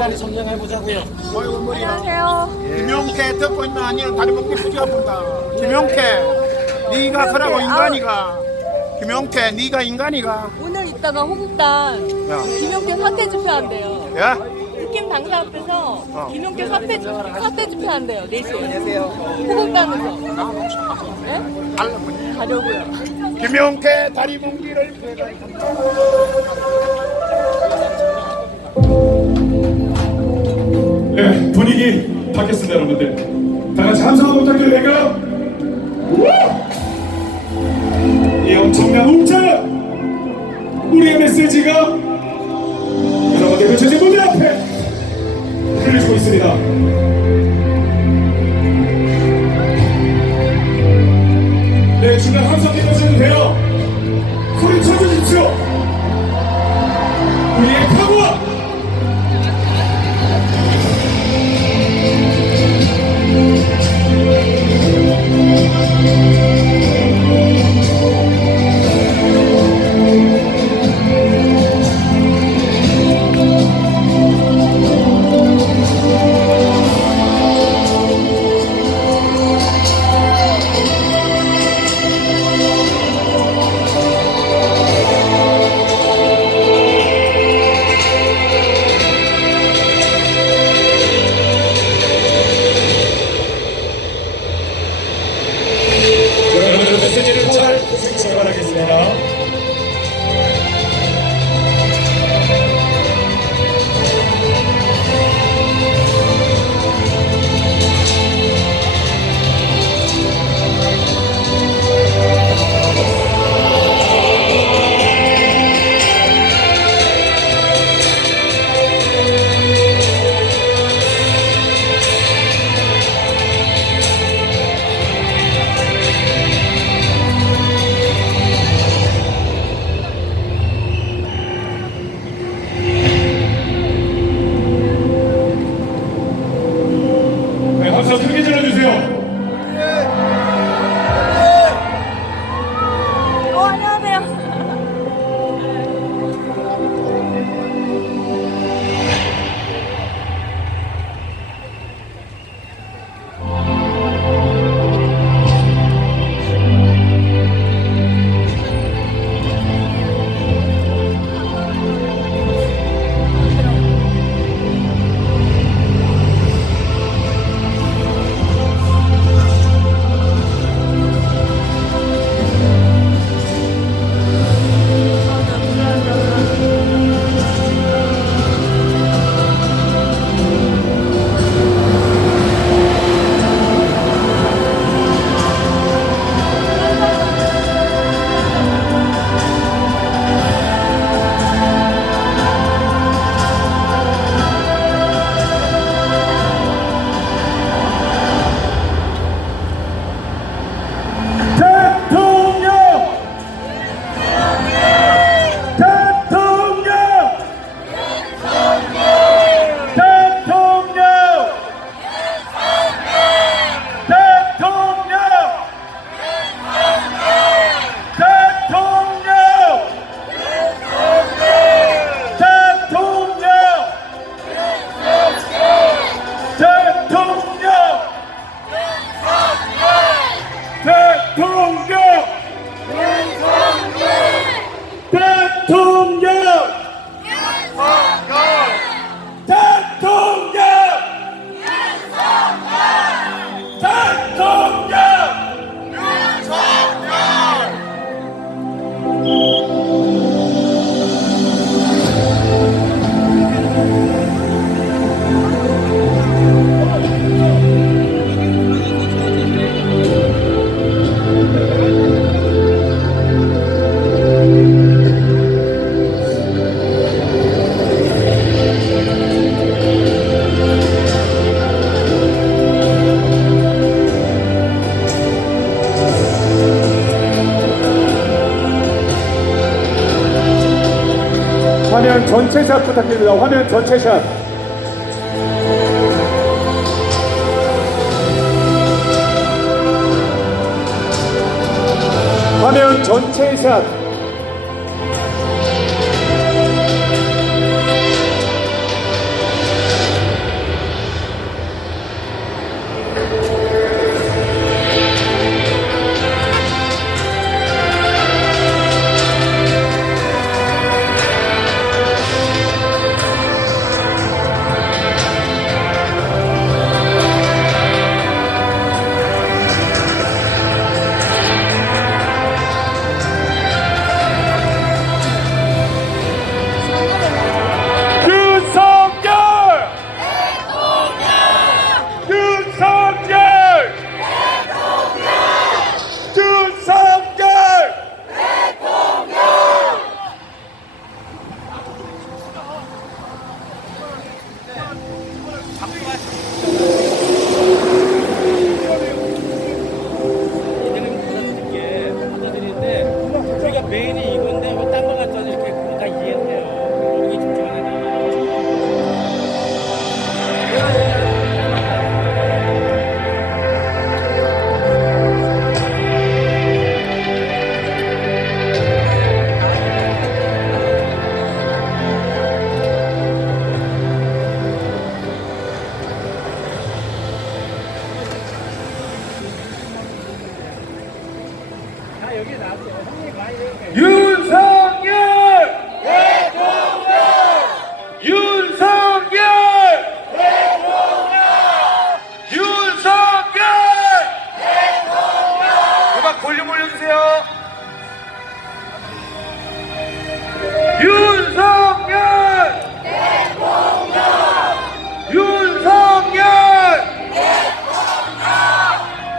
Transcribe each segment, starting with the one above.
빨리 점령해보자고요. 안녕하세요. 김용태 듣고 있나 아니면 다리 먹기 부지가 본다. 김용태, 네가 그러고 인간이가. 김용태, 네가 인간이가. 오늘 있다가 호국단 야, 김용태 사퇴 집회한대요. 야, 국힘 당사 앞에서 김용태 사퇴 집회한대요. 4시에. 안녕하세요. 호국단에서. 네? 가려고요. 김용태 다리 뭉기를 네, 분위기 받겠습니다, 여러분들. 다 같이 함성 한번 부탁드릴까요? 이 엄청난 웅장한 우리의 메시지가 여러분들 펼쳐진 무대 앞에 흘려지고 있습니다. 네, 중간 함성 기도하셔도 돼요. 소리 쳐주십시오. 우리의 각오와 화면 전체 샷 부탁드립니다. 화면 전체 샷. 화면 전체 샷. 우리가 메인이 이건데 왜 딴 거 갖다 이렇게 다 이해를 해요. 여기 집중하는 여기 나왔어요. 형님 많이 해요. 윤석열! 대통령! 윤석열! 대통령! 윤석열! 대통령! 음악 볼륨 올려주세요. 윤석열! 대통령! 윤석열! 대통령! 윤석열!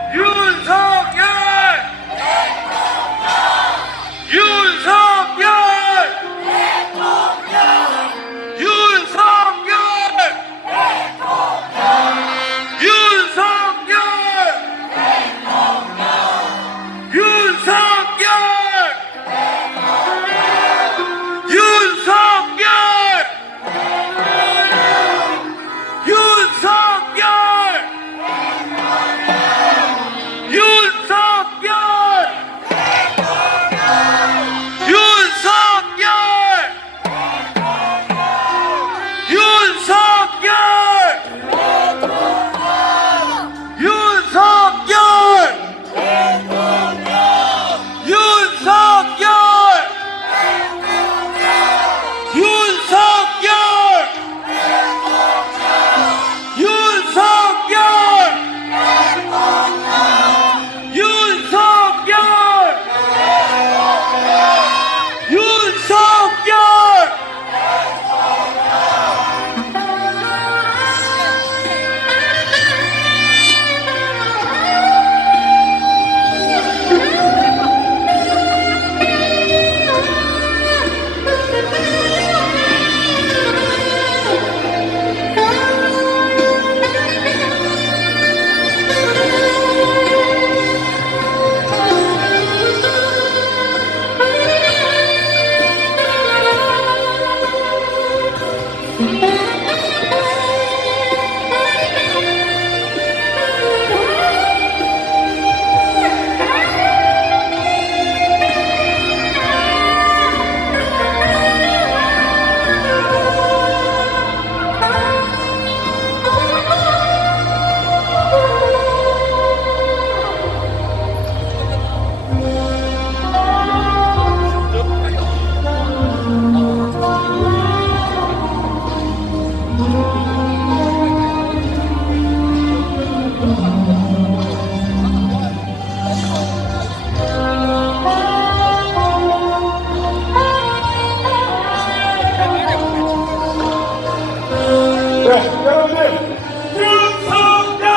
여러분들 윤석열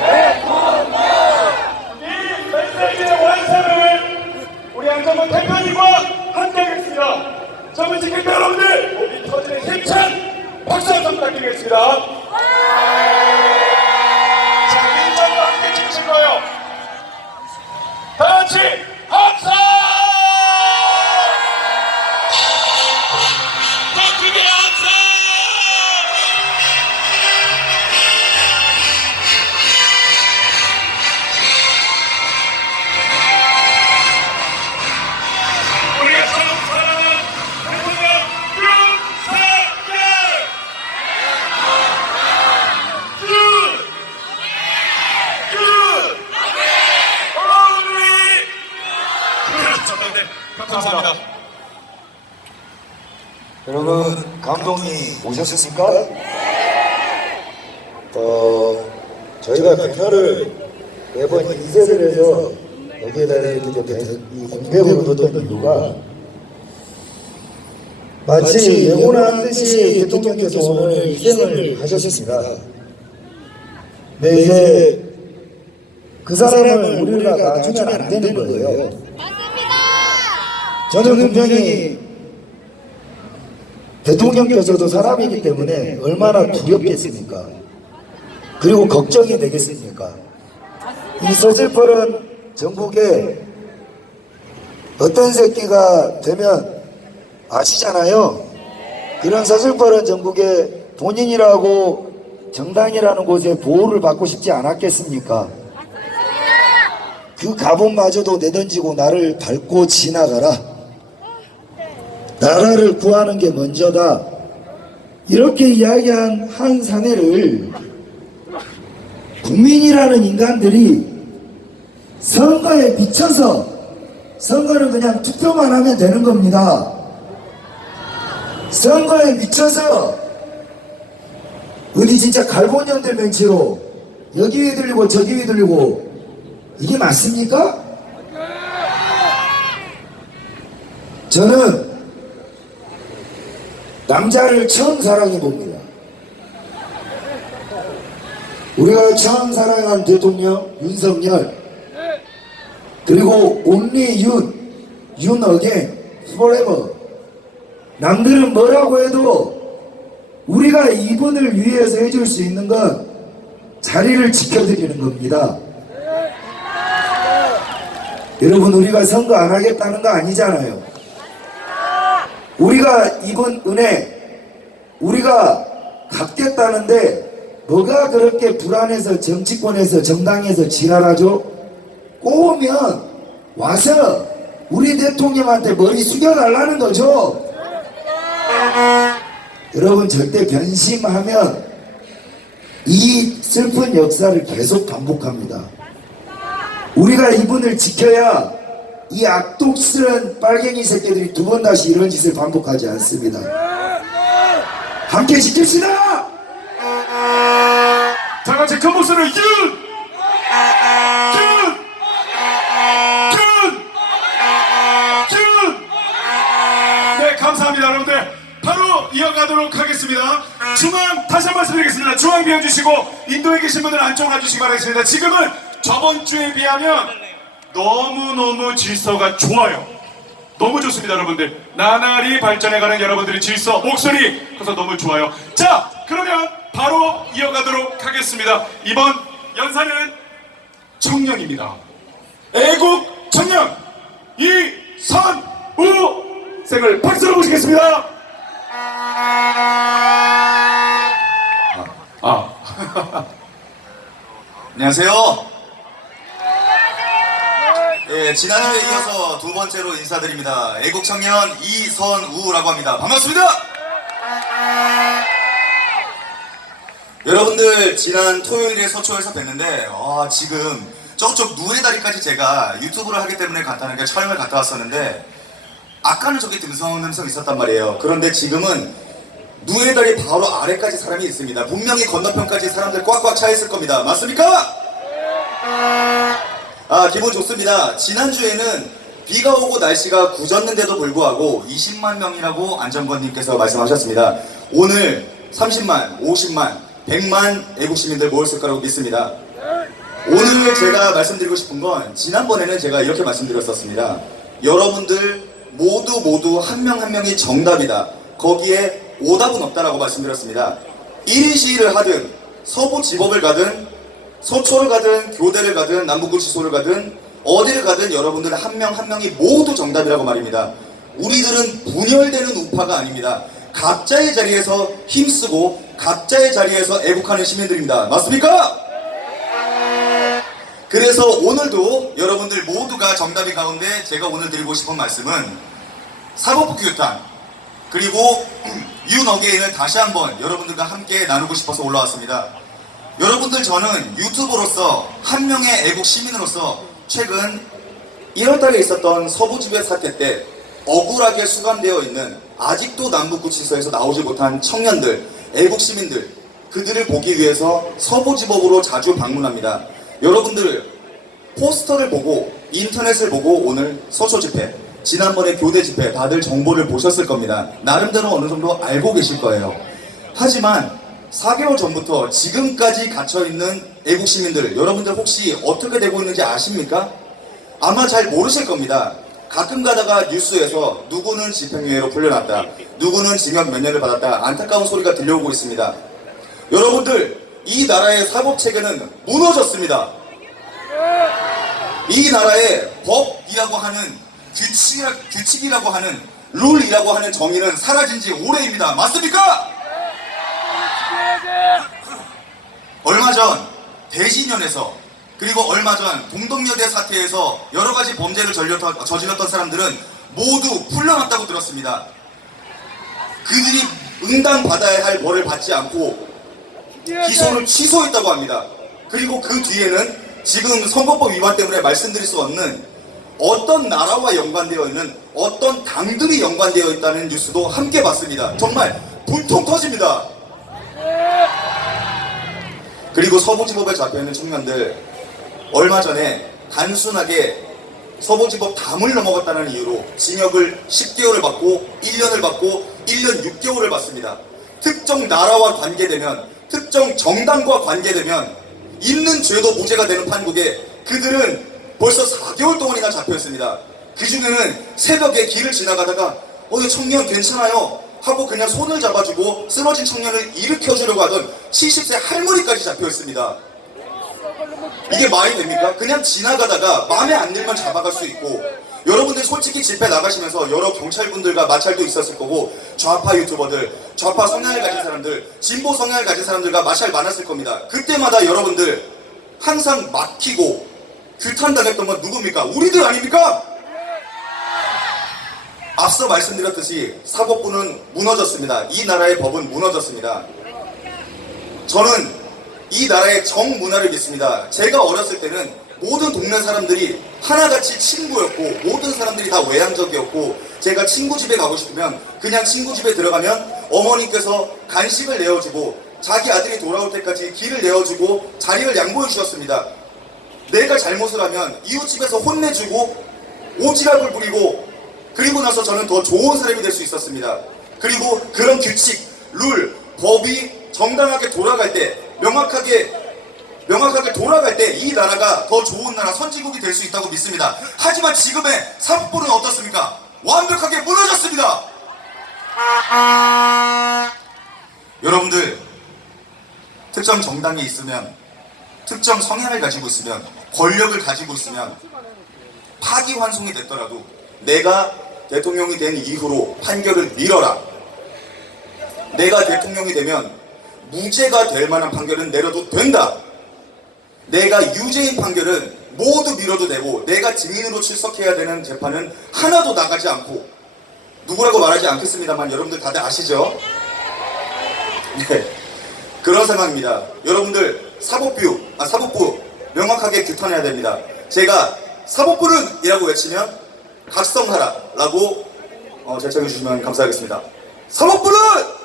대통령 이 메시지의 완성을 우리 안정권 대표님과 함께 하겠습니다. 저는 지금 여러분들 우리 터지는 힘찬 박수 한번 부탁드리겠습니다. 자, 민정과 함께 치실 거예요. 다 같이 함성! 감독이 오셨습니까? 저희가 배너를 매번 인쇄를 해서 여기에다 이렇게 공개를 뒀던 이유가 마치 예고한 듯이 대통령께서 오늘 희생을 하셨습니다. 네, 이제 그 사람을 우리가 놔주면 안 되는 거예요. 저는 분명히 대통령께서도 사람이기 때문에 얼마나 두렵겠습니까? 그리고 걱정이 되겠습니까? 이 서슬퍼런 전국에 어떤 새끼가 되면 아시잖아요. 그런 서슬퍼런 전국에 본인이라고 정당이라는 곳에 보호를 받고 싶지 않았겠습니까? 그 갑옷마저도 내던지고 나를 밟고 지나가라. 나라를 구하는 게 먼저다. 이렇게 이야기한 한 사내를 국민이라는 인간들이 선거에 비춰서, 선거는 그냥 투표만 하면 되는 겁니다. 선거에 미쳐서 어디 진짜 갈본년들 멘치로 여기 휘둘리고 저기 휘둘리고 이게 맞습니까? 저는 남자를 처음 사랑해 봅니다. 우리가 처음 사랑한 대통령 윤석열, 그리고 only 윤 again, forever. 남들은 뭐라고 해도 우리가 이분을 위해서 해줄 수 있는 건 자리를 지켜드리는 겁니다. 여러분, 우리가 선거 안 하겠다는 거 아니잖아요. 우리가 이번 은혜 우리가 갚겠다는데 뭐가 그렇게 불안해서 정치권에서 정당에서 지랄하죠? 꼬우면 와서 우리 대통령한테 머리 숙여달라는 거죠. 여러분, 절대 변심하면 이 슬픈 역사를 계속 반복합니다. 우리가 이분을 지켜야 이 악독스런 빨갱이 새끼들이 두 번 다시 이런 짓을 반복하지 않습니다. 함께 지킵시다! 다 같이 큰 목소리로 윤! 네, 감사합니다, 여러분들. 바로 이어가도록 하겠습니다. 중앙, 다시 한 번 말씀드리겠습니다. 중앙 비워주시고 인도에 계신 분들 안쪽 와주시기 바라겠습니다. 지금은 저번 주에 비하면 너무너무 질서가 좋아요. 너무 좋습니다, 여러분들. 나날이 발전해가는 여러분들의 질서, 목소리 그래서 너무 좋아요. 자, 그러면 바로 이어가도록 하겠습니다. 이번 연사는 청년입니다. 애국 청년 이선우 생을 박수로 모시겠습니다. 안녕하세요. 예, 지난주에 이어서 두 번째로 인사드립니다. 애국청년 이선우라고 합니다. 반갑습니다. 여러분들, 지난 토요일에 서초에서 뵀는데 지금 저쪽 누에 다리까지 제가 유튜브를 하기 때문에 간단하게 촬영을 갔다 왔었는데 아까는 저기 듬성듬성 있었단 말이에요. 그런데 지금은 누에 다리 바로 아래까지 사람이 있습니다. 분명히 건너편까지 사람들 꽉꽉 차 있을 겁니다. 맞습니까? 기분 좋습니다. 지난주에는 비가 오고 날씨가 굳었는데도 불구하고 20만 명이라고 안정권님께서 말씀하셨습니다. 오늘 30만, 50만, 100만 애국시민들 모였을 거라고 믿습니다. 오늘 제가 말씀드리고 싶은 건 지난번에는 제가 이렇게 말씀드렸었습니다. 여러분들 모두 한 명 한 명이 정답이다. 거기에 오답은 없다라고 말씀드렸습니다. 1인 시위를 하든 서부지법을 가든 서초를 가든 교대를 가든 남북구치소를 가든 어디를 가든 여러분들 한 명 한 명이 모두 정답이라고 말입니다. 우리들은 분열되는 우파가 아닙니다. 각자의 자리에서 힘쓰고 각자의 자리에서 애국하는 시민들입니다. 맞습니까? 그래서 오늘도 여러분들 모두가 정답인 가운데 제가 오늘 드리고 싶은 말씀은 사법부규탄 그리고 윤어게인을 다시 한번 여러분들과 함께 나누고 싶어서 올라왔습니다. 여러분들, 저는 유튜버로서 한 명의 애국 시민으로서 최근 1월달에 있었던 서부지배 사태 때 억울하게 수감되어 있는 아직도 남북구치소에서 나오지 못한 청년들, 애국 시민들, 그들을 보기 위해서 서부지법으로 자주 방문합니다. 여러분들 포스터를 보고 인터넷을 보고 오늘 서초 집회, 지난번에 교대 집회 다들 정보를 보셨을 겁니다. 나름대로 어느 정도 알고 계실 거예요. 하지만 4개월 전부터 지금까지 갇혀있는 애국 시민들, 여러분들 혹시 어떻게 되고 있는지 아십니까? 아마 잘 모르실 겁니다. 가끔 가다가 뉴스에서 누구는 집행유예로 풀려났다, 누구는 징역 몇 년을 받았다, 안타까운 소리가 들려오고 있습니다. 여러분들, 이 나라의 사법체계는 무너졌습니다. 이 나라의 법이라고 하는 규칙이라고 하는 룰이라고 하는 정의는 사라진 지 오래입니다. 맞습니까? 얼마 전 대신연에서, 그리고 얼마 전 동덕여대 사태에서 여러 가지 범죄를 저질렀던 사람들은 모두 풀려났다고 들었습니다. 그들이 응당받아야 할 벌을 받지 않고 기소를 취소했다고 합니다. 그리고 그 뒤에는 지금 선거법 위반 때문에 말씀드릴 수 없는 어떤 나라와 연관되어 있는 어떤 당들이 연관되어 있다는 뉴스도 함께 봤습니다. 정말 분통 터집니다. 그리고 서부지법에 잡혀있는 청년들, 얼마 전에 단순하게 서부지법 담을 넘어갔다는 이유로 징역을 10개월을 받고 1년을 받고 1년 6개월을 받습니다. 특정 나라와 관계되면, 특정 정당과 관계되면 있는 죄도 무죄가 되는 판국에 그들은 벌써 4개월 동안이나 잡혀있습니다. 그 중에는 새벽에 길을 지나가다가 이 청년 괜찮아요 하고 그냥 손을 잡아주고 쓰러진 청년을 일으켜주려고 하던 70세 할머니까지 잡혀있습니다. 이게 말이 됩니까? 그냥 지나가다가 마음에 안 들면 잡아갈 수 있고, 여러분들 솔직히 집회 나가시면서 여러 경찰분들과 마찰도 있었을 거고, 좌파 유튜버들, 좌파 성향을 가진 사람들, 진보 성향을 가진 사람들과 마찰 많았을 겁니다. 그때마다 여러분들 항상 막히고 규탄당했던 건 누굽니까? 우리들 아닙니까? 앞서 말씀드렸듯이 사법부는 무너졌습니다. 이 나라의 법은 무너졌습니다. 저는 이 나라의 정문화를 믿습니다. 제가 어렸을 때는 모든 동네 사람들이 하나같이 친구였고, 모든 사람들이 다 외향적이었고, 제가 친구 집에 가고 싶으면 그냥 친구 집에 들어가면 어머니께서 간식을 내어주고 자기 아들이 돌아올 때까지 길을 내어주고 자리를 양보해 주셨습니다. 내가 잘못을 하면 이웃집에서 혼내주고 오지랖을 부리고, 그리고 나서 저는 더 좋은 사람이 될 수 있었습니다. 그리고 그런 규칙, 룰, 법이 정당하게 돌아갈 때, 명확하게 돌아갈 때 이 나라가 더 좋은 나라, 선진국이 될 수 있다고 믿습니다. 하지만 지금의 사법부는 어떻습니까? 완벽하게 무너졌습니다. 여러분들, 특정 정당에 있으면, 특정 성향을 가지고 있으면, 권력을 가지고 있으면 파기환송이 됐더라도 내가 대통령이 된 이후로 판결을 미뤄라. 내가 대통령이 되면 무죄가 될 만한 판결은 내려도 된다. 내가 유죄인 판결은 모두 미뤄도 되고, 내가 증인으로 출석해야 되는 재판은 하나도 나가지 않고, 누구라고 말하지 않겠습니다만 여러분들 다들 아시죠? 네, 그런 상황입니다. 여러분들 사법부 명확하게 규탄해야 됩니다. 제가 사법부는 이라고 외치면 각성하라 라고 제청해 주시면 감사하겠습니다. 사법부는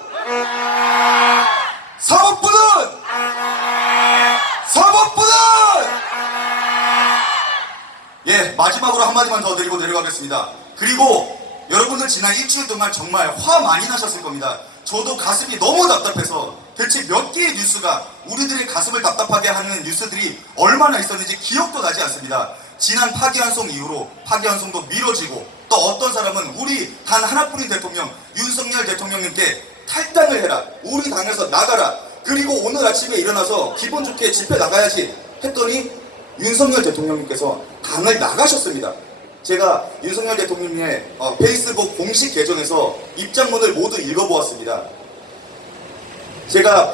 예, 마지막으로 한마디만 더 드리고 내려가겠습니다. 그리고 여러분들 지난 일주일 동안 정말 화 많이 나셨을 겁니다. 저도 가슴이 너무 답답해서 대체 몇 개의 뉴스가 우리들의 가슴을 답답하게 하는 뉴스들이 얼마나 있었는지 기억도 나지 않습니다. 지난 파기환송 이후로 파기환송도 미뤄지고, 또 어떤 사람은 우리 단 하나뿐인 대통령 윤석열 대통령님께 탈당을 해라, 우리 당에서 나가라, 그리고 오늘 아침에 일어나서 기분 좋게 집회 나가야지 했더니 윤석열 대통령님께서 당을 나가셨습니다. 제가 윤석열 대통령의 페이스북 공식 계정에서 입장문을 모두 읽어보았습니다. 제가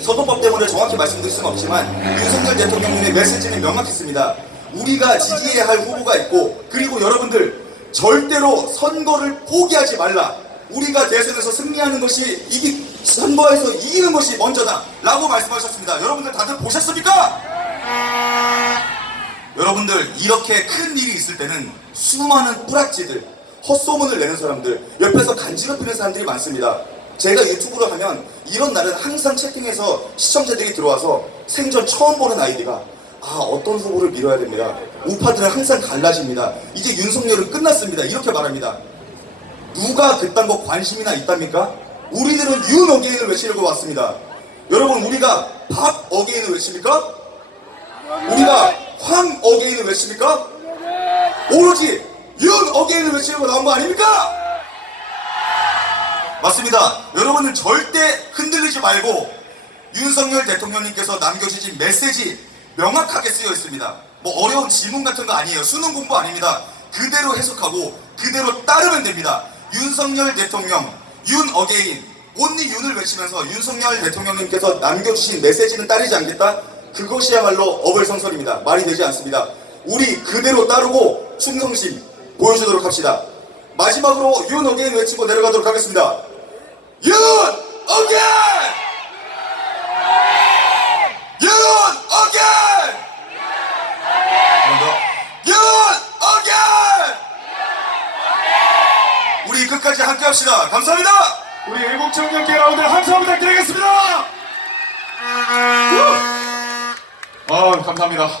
선거법 때문에 정확히 말씀드릴 수는 없지만 윤석열 대통령님의 메시지는 명확했습니다. 우리가 지지해야 할 후보가 있고, 그리고 여러분들 절대로 선거를 포기하지 말라. 우리가 대선에서 승리하는 것이 선거에서 이기는 것이 먼저다 라고 말씀하셨습니다. 여러분들 다들 보셨습니까? 여러분들, 이렇게 큰 일이 있을 때는 수많은 뿌락지들, 헛소문을 내는 사람들, 옆에서 간지럽히는 사람들이 많습니다. 제가 유튜브를 하면 이런 날은 항상 채팅에서 시청자들이 들어와서 생전 처음 보는 아이디가 어떤 후보를 밀어야 됩니다. 우파들은 항상 갈라집니다. 이제 윤석열은 끝났습니다. 이렇게 말합니다. 누가 그딴 거 관심이나 있답니까? 우리들은 윤 어게인을 외치려고 왔습니다. 여러분, 우리가 박 어게인을 외칩니까? 우리가 황 어게인을 외칩니까? 오로지 윤 어게인을 외치려고 나온 거 아닙니까? 맞습니다. 여러분은 절대 흔들리지 말고 윤석열 대통령님께서 남겨주신 메시지 명확하게 쓰여 있습니다. 뭐 어려운 지문 같은 거 아니에요. 수능 공부 아닙니다. 그대로 해석하고 그대로 따르면 됩니다. 윤석열 대통령, 윤 어게인, 온리 윤을 외치면서 윤석열 대통령님께서 남겨주신 메시지는 따르지 않겠다? 그것이야말로 어불성설입니다. 말이 되지 않습니다. 우리 그대로 따르고 충성심 보여주도록 합시다. 마지막으로 윤 어게인 외치고 내려가도록 하겠습니다. 윤 어게인! 윤 어게인! 윤 어게인! 우리 끝까지 함께 합시다. 감사합니다. 우리 애국청년계 여러분들 함성 부탁드리겠습니다. 감사합니다.